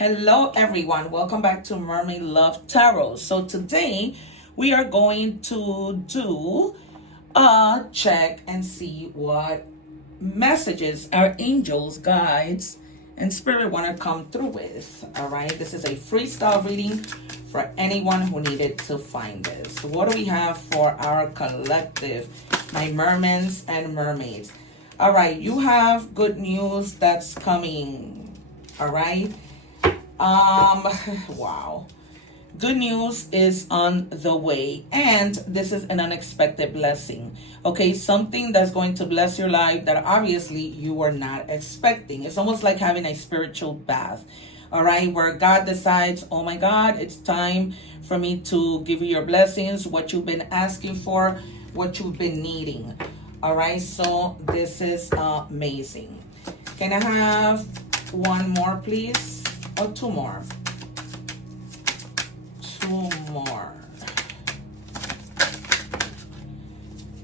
Hello everyone, welcome back to Mermaid Love Tarot. So today we are going to do a check and see what messages our angels, guides, and spirit want to come through with. All right, this is a freestyle reading for anyone who needed to find this. What do we have for our collective, my mermaids and mermaids? All right, you have good news that's coming. All right. Wow. Good news is on the way, and this is an unexpected blessing. Okay, something that's going to bless your life that obviously you were not expecting. It's almost like having a spiritual bath. All right, where God decides, oh my God, it's time for me to give you your blessings, what you've been asking for, what you've been needing. All right, so this is amazing. Can I have one more, please? Or two more? Two more.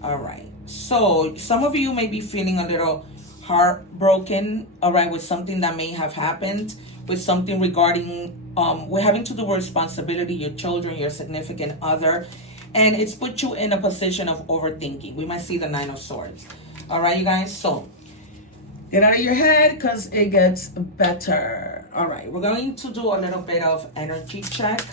All right. So some of you may be feeling a little heartbroken, all right, with something that may have happened, with something regarding, we're having to do with responsibility, your children, your significant other, and it's put you in a position of overthinking. We might see the Nine of Swords. All right, you guys. So get out of your head because it gets better. All right, we're going to do a little bit of energy check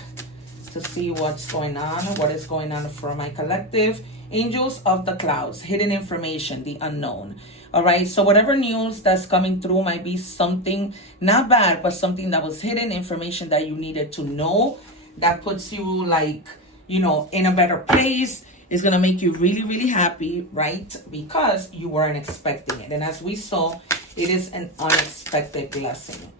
to see what's going on, what is going on for my collective. Angels of the clouds, hidden information, the unknown. All right, so whatever news that's coming through might be something not bad, but something that was hidden, information that you needed to know, that puts you like, you know, in a better place. Is going to make you really, really happy, right? Because you weren't expecting it. And as we saw, it is an unexpected blessing.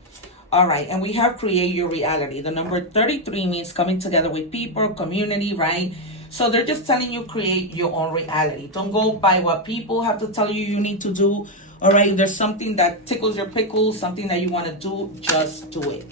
All right, and we have create your reality. The number 33 means coming together with people, community, right? So they're just telling you create your own reality. Don't go by what people have to tell you need to do. All right, there's something that tickles your pickles, something that you want to do, just do it.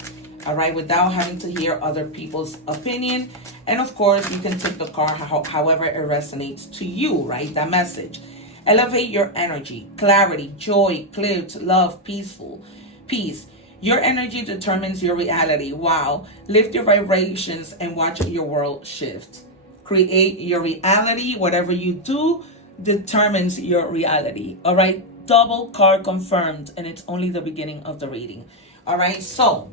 All right, without having to hear other people's opinion. And of course, you can take the card however it resonates to you, right? That message. Elevate your energy, clarity, joy, clarity, love, peace. Your energy determines your reality. Wow. Lift your vibrations and watch your world shift. Create your reality. Whatever you do determines your reality. All right. Double card confirmed. And it's only the beginning of the reading. All right. So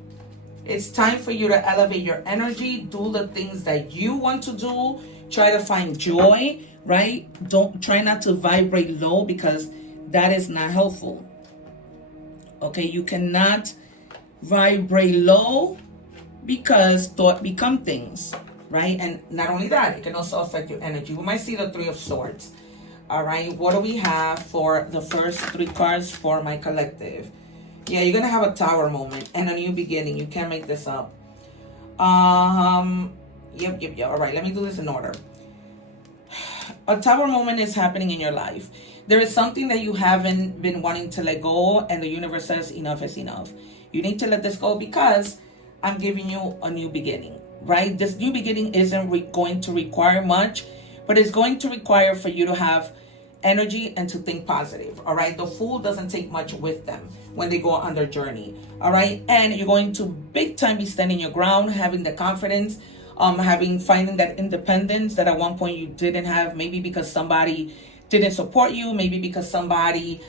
it's time for you to elevate your energy. Do the things that you want to do. Try to find joy, right? Don't try not to vibrate low because that is not helpful. Okay. You cannot vibrate low because thought become things, right? And not only that, it can also affect your energy. We might see the Three of Swords. All right, what do we have for the first three cards for my collective? Yeah, you're gonna have a tower moment and a new beginning. You can't make this up. Yep. All right, let me do this in order. A tower moment is happening in your life. There is something that you haven't been wanting to let go, and the universe says enough is enough. You need to let this go because I'm giving you a new beginning, right? This new beginning isn't going to require much, but it's going to require for you to have energy and to think positive, all right? The Fool doesn't take much with them when they go on their journey, all right? And you're going to big time be standing your ground, having the confidence, finding that independence that at one point you didn't have, maybe because somebody didn't support you, maybe because somebody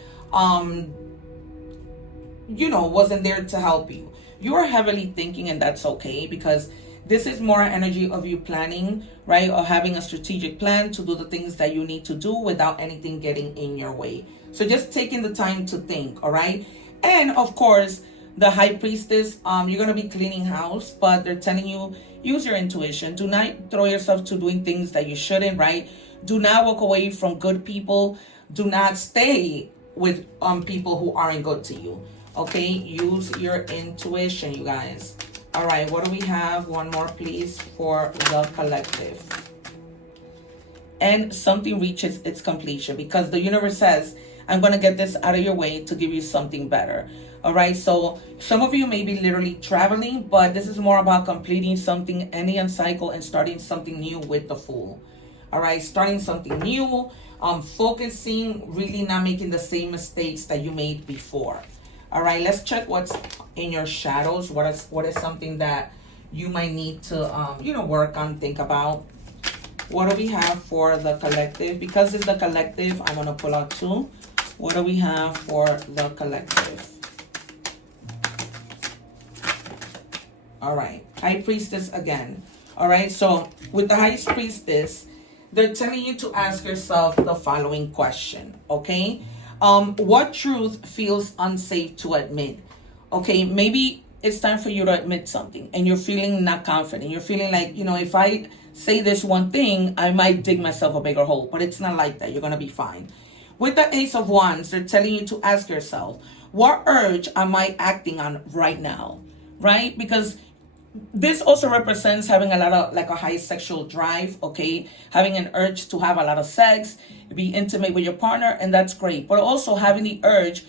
wasn't there to help you. You are heavily thinking, and that's okay, because this is more energy of you planning, right? Or having a strategic plan to do the things that you need to do without anything getting in your way. So just taking the time to think, all right? And of course, the High Priestess, you're going to be cleaning house, but they're telling you, use your intuition. Do not throw yourself to doing things that you shouldn't, right? Do not walk away from good people. Do not stay with people who aren't good to you. Okay, use your intuition, you guys. All right, what do we have? One more, please, for the collective. And something reaches its completion because the universe says, I'm going to get this out of your way to give you something better. All right, so some of you may be literally traveling, but this is more about completing something, ending a cycle, and starting something new with the Fool. All right, starting something new, focusing, really not making the same mistakes that you made before. All right, let's check what's in your shadows. What is something that you might need to, work on, think about. What do we have for the collective? Because it's the collective, I'm going to pull out 2. What do we have for the collective? All right, High Priestess again. All right, so with the High Priestess, they're telling you to ask yourself the following question, okay? What truth feels unsafe to admit? Okay, maybe it's time for you to admit something and you're feeling not confident. You're feeling like, if I say this one thing, I might dig myself a bigger hole, but it's not like that. You're going to be fine. With the Ace of Wands, they're telling you to ask yourself, what urge am I acting on right now? Right? Because this also represents having a lot of like a high sexual drive, okay? Having an urge to have a lot of sex, be intimate with your partner, and that's great. But also having the urge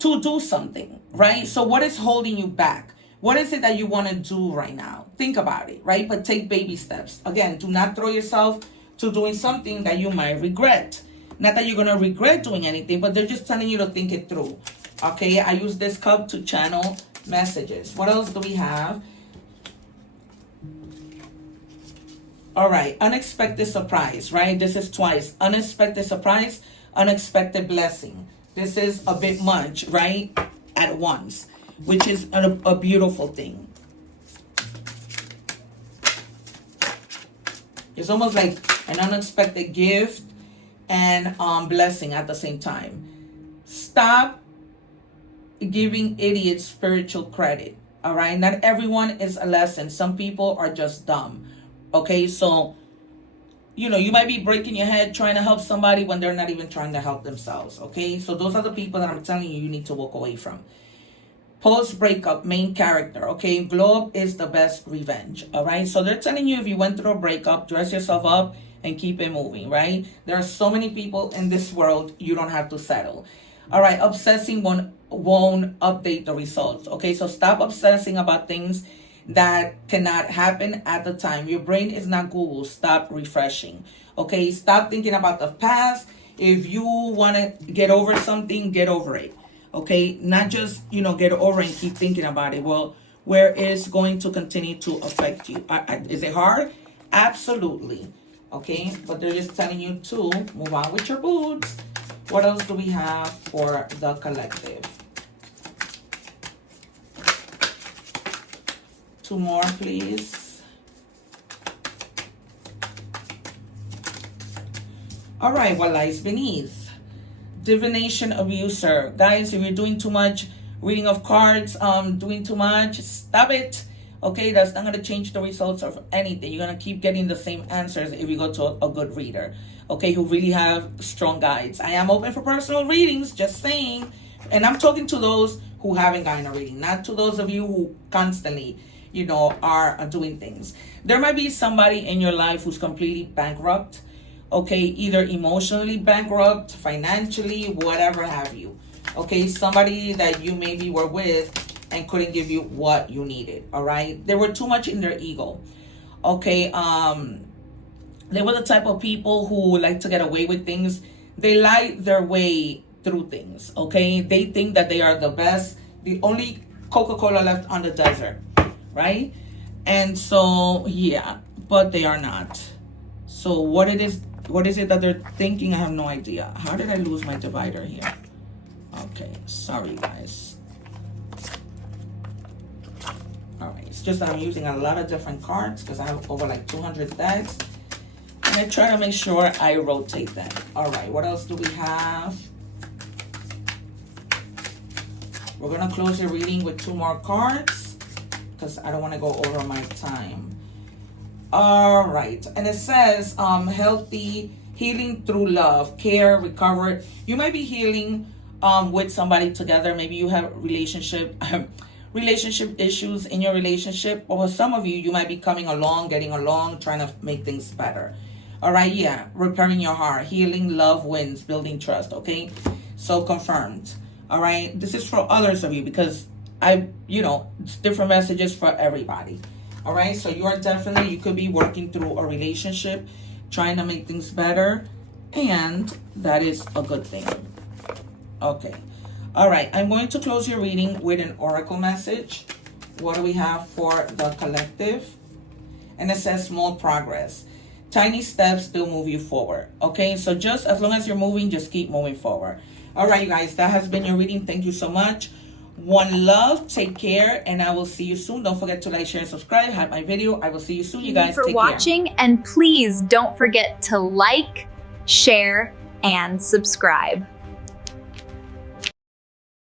to do something, right? So what is holding you back? What is it that you want to do right now? Think about it, right? But take baby steps. Again, do not throw yourself to doing something that you might regret. Not that you're going to regret doing anything, but they're just telling you to think it through. Okay, I use this cup to channel messages. What else do we have? All right, unexpected surprise, right? This is twice. Unexpected surprise, unexpected blessing. This is a bit much, right? At once, which is a beautiful thing. It's almost like an unexpected gift and blessing at the same time. Stop giving idiots spiritual credit, all right? Not everyone is a lesson. Some people are just dumb. Okay, so, you might be breaking your head trying to help somebody when they're not even trying to help themselves. Okay, so those are the people that I'm telling you need to walk away from. Post-breakup, main character. Okay, glow up is the best revenge. All right, so they're telling you if you went through a breakup, dress yourself up and keep it moving, right? There are so many people in this world, you don't have to settle. All right, obsessing won't update the results. Okay, so stop obsessing about things that cannot happen at the time. Your brain is not Google. Stop refreshing. Okay, stop thinking about the past. If you want to get over something, get over it. Okay, not just get over it and keep thinking about it. Well, where is going to continue to affect you? Is it hard? Absolutely. Okay, but they're just telling you to move on with your boots. What else do we have for the collective? 2 more, please. All right, what lies beneath? Divination abuser. Guys, if you're doing too much reading of cards, doing too much, stop it. Okay, that's not going to change the results of anything. You're going to keep getting the same answers if you go to a good reader, okay, who really have strong guides. I am open for personal readings, just saying. And I'm talking to those who haven't gotten a reading, not to those of you who constantly are doing things. There might be somebody in your life who's completely bankrupt, okay, either emotionally bankrupt, financially, whatever have you. Okay, somebody that you maybe were with and couldn't give you what you needed, all right? They were too much in their ego, okay? They were the type of people who like to get away with things. They lie their way through things, okay? They think that they are the best, the only Coca-Cola left on the desert, right? And so, yeah, but they are not. So what it is that they're thinking? I have no idea. How did I lose my divider here? Okay, sorry guys. All right, it's just that I'm using a lot of different cards because I have over like 200 decks. And I try to make sure I rotate them. All right, what else do we have? We're going to close your reading with 2 more cards because I don't want to go over my time. All right, and it says healthy, healing through love, care, recover. You might be healing with somebody together. Maybe you have relationship issues in your relationship, or some of you might be coming along, getting along, trying to make things better. All right, yeah, repairing your heart, healing, love wins, building trust. Okay, so confirmed. All right, this is for others of you because it's different messages for everybody. All right, so you could be working through a relationship, trying to make things better, and that is a good thing. Okay. All right, I'm going to close your reading with an oracle message. What do we have for the collective? And it says small progress. Tiny steps still move you forward. Okay, so just as long as you're moving, just keep moving forward. All right, you guys, that has been your reading. Thank you so much. One love, take care, and I will see you soon. Don't forget to like, share, and subscribe. Have my video. I will see you soon, you guys. Thank you for watching, and please don't forget to like, share, and subscribe.